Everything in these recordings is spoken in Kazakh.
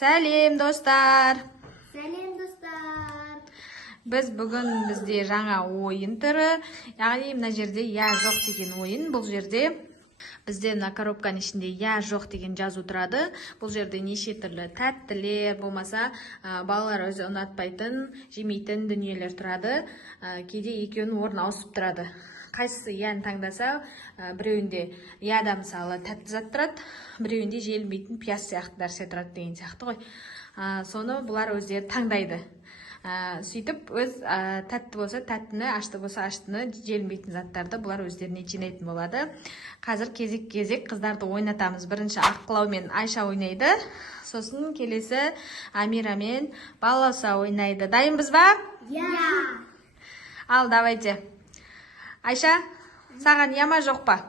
Сәлем достар. Сәлем достар. Біз бүгін бізде жаңа ойын түрі, яғни мына жерде я жоқ деген ойын. Бұл жерде бізде мына коробканың ішінде я жоқ деген жазу тұрады. Бұл жерде неше түрлі тәттілер, болмаса балалар өзі ұнатпайтын, жемейтін дүниелер тұрады. Кейде екеуінің орны ауысып тұрады. Қайсысы яны таңдаса, біреуінде яда мысалы тәтті зат тұрады, біреуінде желінбейтін пияз сияқты нәрсе тұрады деген сияқты ғой. Соны бұлар өздері таңдайды. Сөйтіп өз тәтті болса тәттіні, ашты болса аштыны, желінбейтін заттарды бұлар өздеріне жинайтын болады. Қазір кезек қыздарды ойнатамыз. Бірінші Аққылау мен Айша ойнайды. Сосын келесі Амира мен Балауса ойнайды. Дайынбыз ба? Я. Ал, давайте. Айша, саған яма жоқ па?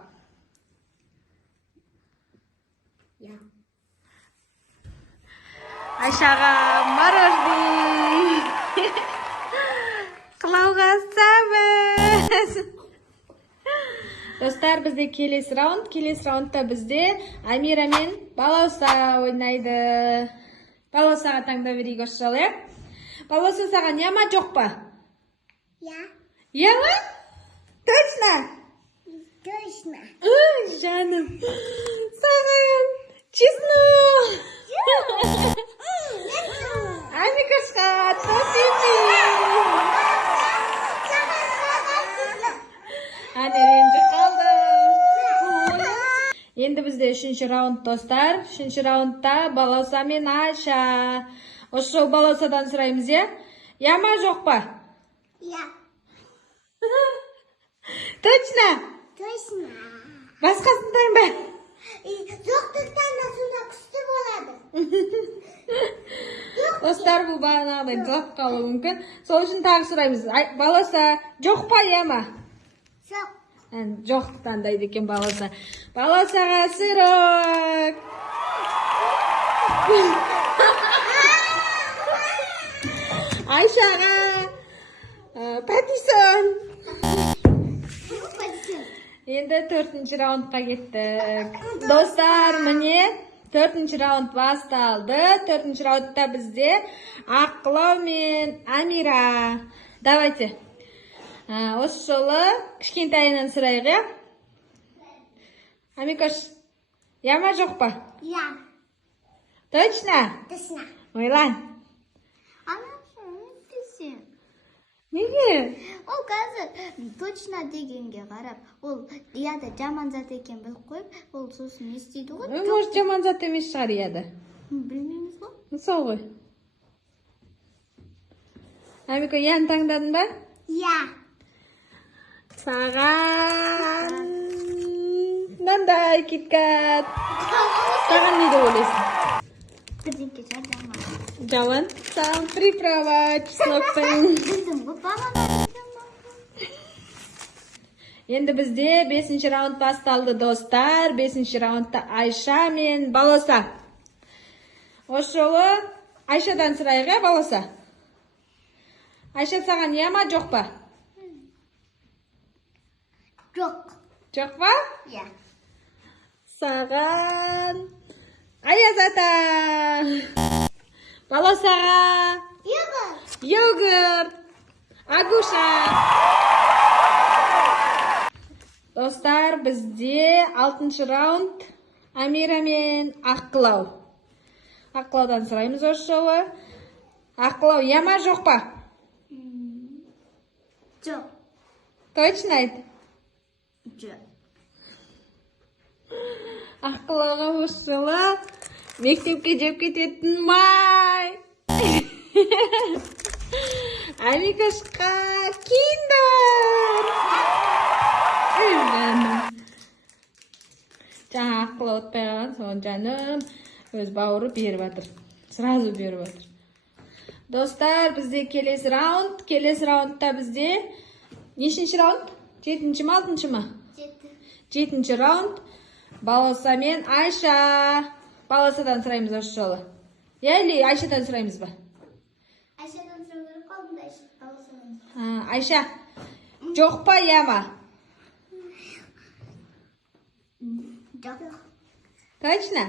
Я. Айшаға мороженое. Қылауға сәбіз. Достар, бізде келесі раунд. Келесі раундта бізде Амира мен Балауса ойнайды. Балаусаға таңдап берейік осы жолы. Балауса, саған яма жоқ па? Я. Яма? Точно? Точно. Ой, жаным. Саған честно. Амикашқа тофими. Ренжіп қалды. Енді бізде үшінші раунд достар. Үшінші раундта Балауса мен Айша. Осы жол Балаусадан сұраймыз, е? Яма жоқ па? Я. Точно? Точно. Басқасындан ба? Жоқтықтан да сонда күшті болады. Достар, бұл бағанағыдай жылап қалуы мүмкін. Сол үшін тағы сұраймыз. Балауса, жоқ па яма? Жоқ. Жоқ таңдайды екен Балауса. Балаусаға сырок. Айшаға патиссон. Енді төртінші раундқа кеттік. Достар, міне төртінші раунд басталды. Төртінші раундта бізде Аққылау мен Амира. Давайте. Осы жолы кішкентайынан сұрайық, е? Амикаш, яма жоқ па? Я. Точно? Точно. Ойлан. Ана десең. Неге? Ол қазір точно дегенге қарап, ол яда жаман зат екен біліп қойып, ол сосын не істейді ғой? Может, жаман зат емес шығар яда. Білмейміз ғой. Сол ғой. Амика, яны таңдадың ба? Я. Саған мынандай киткат. Саған не деп ойлайсың? Бірдеңке жаман. Жаман? Саған приправа, чеснокпен. Білдім ғой, бағана. Енді бізде 5-ші раунд басталды достар. 5-ші раундта Айша мен Балауса. Осы жолы Айшадан сұрайық, Балауса. Айша, саған яма жоқ па? Жоқ. Жоқ па? Я. Саған Аяз ата. Балаусаға йогурт. Агуша. Достар, бізде 6-шы раунд Амира мен Аққылау. Аққылаудан сұраймыз осы жолы. Аққылау, яма жоқ па? Жоқ. Точно айт? Жоқ. Аққылауға осы жылы мектепке жеп кететін май. Амикашқа киндер. Жаңа Аққылау отпай қалған, соған жаным өз бауыры беріп жатыр. Сразу беріп жатыр. Достар, бізде келесі раунд. Келесі раундта бізде нешінші раунд? 7-ші ма, 6-ші ма? 7-ші раунд. Балауса мен Айша. Балаусадан сұраймыз осы жолы. Или Айшадан сұраймыз ба? Айшадан сұрап қалдым да Балаусадан. Айша, жоқ па яма? Жоқ. Точно?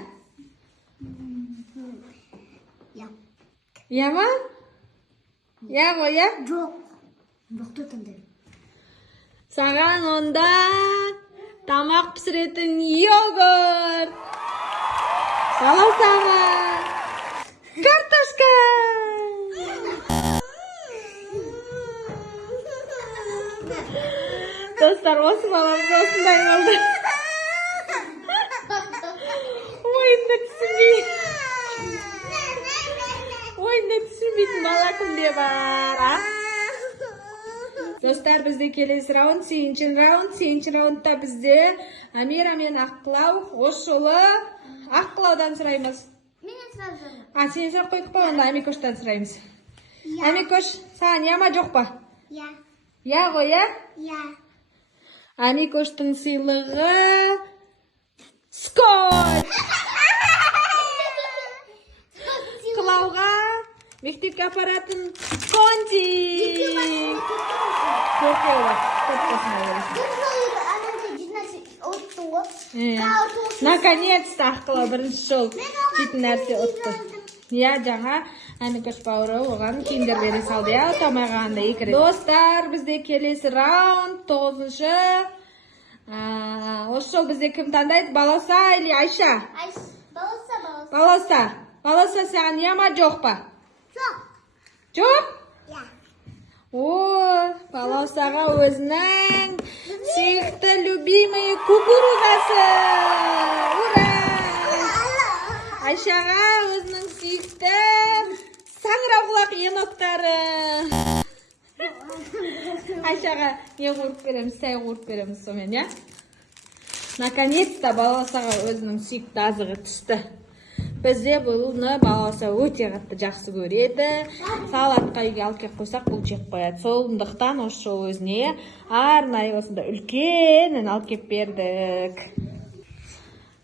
Иә ма? Иә ғой, иә? Жоқ. Бұқты таңдаймын. Саған онда тамақ пісіретін йогурт. Балаусаға картошка. Достар, осы баламыз осындай болды. Ойынды түсінбейтін бала кімде бар, а? Достар, бізде келесі раунд, сегізінші раундта бізде Амира мен Аққылау. Осы жолы Аққылаудан сұраймыз. Менен сразу. Сен сұрақ қойдық па, онда Амикоштан сұраймыз. Я. Амикош, саған я ма жоқ па? Я. Я ғой, я? Я. Амикоштың сыйлығы скотч. Қылауға мектепке апаратын контик. Көрпе бар. Наконец-то Аққылау бірінші жол жейтін нәрсе ұтты. Я, жаңа Амикош бауыры оған киімдер бере салды, я, ұтамай қалғанда 2 рет. Достар, бізде келесі раунд, 9-шы. Осы жол бізде кім таңдайды? Балауса или Айша? Балауса. Балауса, саған я ма жоқ па? Жоқ. Жоқ? Я. О, Балаусаға өзінің сүйікті любимый кукурузасы. Ура! Айшаға өзінің сүйікті саңырауқұлақ еноктары. Айшаға не қуырып береміз, сәй қуырып береміз сомен, я? Наконец-то Балаусаға өзінің сүйікті азығы түсті. Бізде бұны Балауса өте қатты жақсы көреді. Салатқа үйге алып келіп қойсақ, бұл жеп қояды. Сондықтан осы жол өзіне арнайы осында үлкенін алып келіп бердік.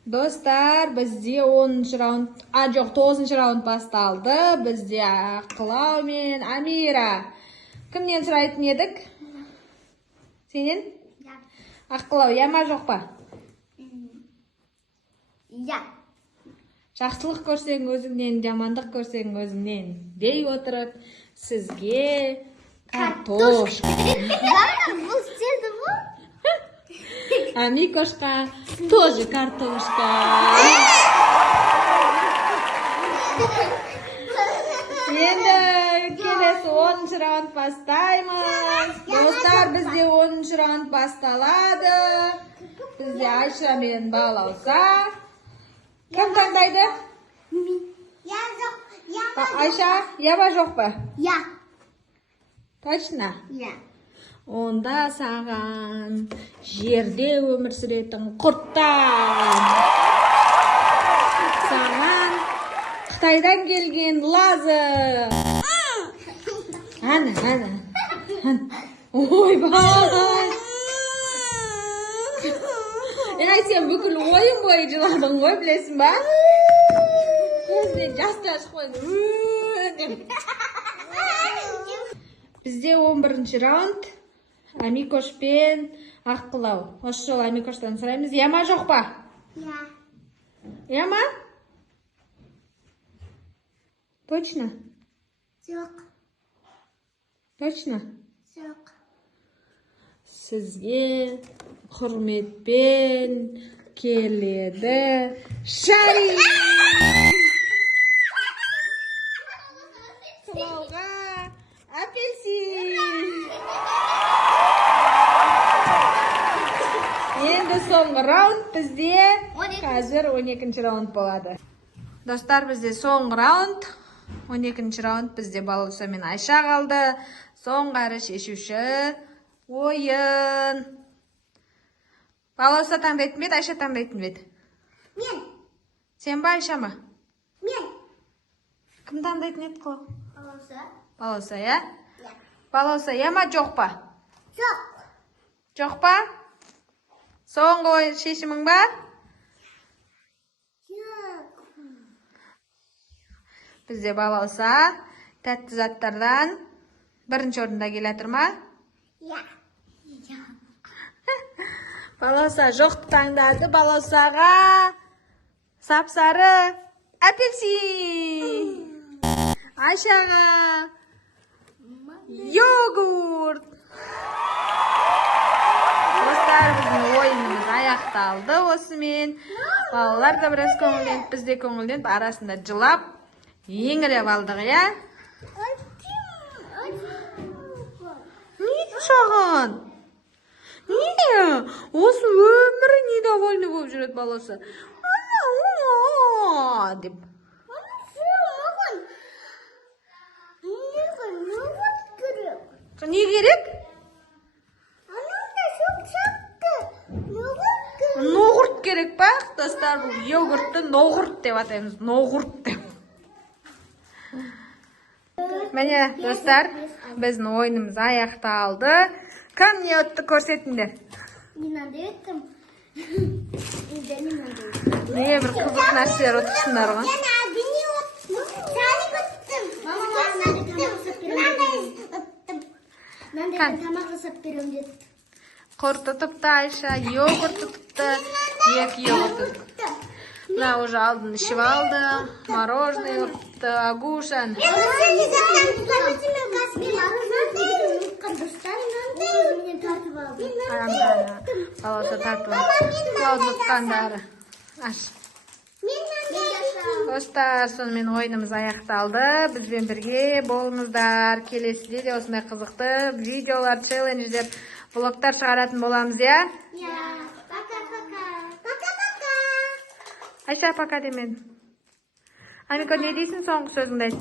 Достар, бізде 10-шы раунд, жоқ, 9-шы раунд басталды. Бізде Аққылау мен Амира. Кімнен сұрайтын едік? Сенен? Аққылау, я ма жоқ па? Я. Жақсылық көрсең өзіңнен, жамандық көрсең өзіңнен дей отырып, сізге картошка. Бұл істеді бұл? Амикошқа тоже картошка. Енді келесі 10-шы раунд бастаймыз. Достар, бізде 10-шы раунд басталады. Бізде Айша мен Балауса. Кім таңдайды? Я жоқ. Я. Айша, я ба жоқ па? Я. Точно? Я. Онда саған жерде өмір сүретін құрттан. Саған Қытайдан келген лазы. Ана. Ойбай. Сен бүкіл ойын бойы жыладың ғой, білесің ба? Көзінен жасты ашып қойды. Бізде 11-ші раунд. Амикош пен Аққылау. Осы жол Амикоштан сұраймыз. Я ма жоқ па? Я. Я ма? Точно? Жоқ. Точно? Жоқ. Сізге құрметпен келеді Шари. Қылауға апельсин. Енді соңғы раунд бізде қазір 12-ші раунд болады. Достар, бізде соңғы раунд. 12-ші раунд бізде Балауса мен Айша қалды. Соңғы әрі шешуші ойын. Балауса таңдайтын бет, Айша таңдайтын бет? Мен. Сен ба, Айша ма? Мен. Кім таңдайтын еді Қылау? Балауса. Балауса, я? Я. Балауса, я ма жоқ па? Жоқ. Жоқ па? Соңғы шешімің ба? Жоқ. Бізде Балауса тәтті заттардан бірінші орында келатыр ма? Я. Балауса жоқ таңдады. Балаусаға сап-сары апельсин. Ayşaga yogurt. Dostlar, bizning o'yinimiz аяқталды осымен. Балалар да біраз көңілденіп, біз де көңілденіп, арасында жылап, еңіреп алдық, иә? Не шаған? Не? Осы өмірі недовольны болып жүреді баласы. Деп. Не керек? Ноғұрт керек па? Достар, бұл йогуртты ноғұрт деп атаймыз. Ноғұрт деп. Міне, достар, біздің ойынымыз аяқталды. Кім не өтті көрсетіңдер? Не бір қызық нәрселер өтіпсіңдер ғой? Құрт ұтыпты Айша, йогурт ұтыпты, екі йогурт ұтыпты. Мына уже алдын ішіп алды, мороженое ұтыпты, Агушан. Баласы тартып алды, ұтқандары. Аш. Достар, сонымен ойынымыз аяқталды. Бізбен бірге болыңыздар. Келесіде де осындай қызықты видеолар, челлендждер, влогтар шығаратын боламыз, иә? Пока-пока. Айша, пока демен. Амика, не дейсің, соңғы сөзіңді айт?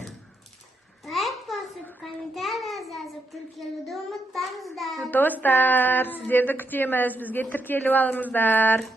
Лайк басып, комментарий жазып, тіркелуді ұмытпаңыздар. Достар, сіздерді күтеміз. Бізге тіркеліп алыңыздар.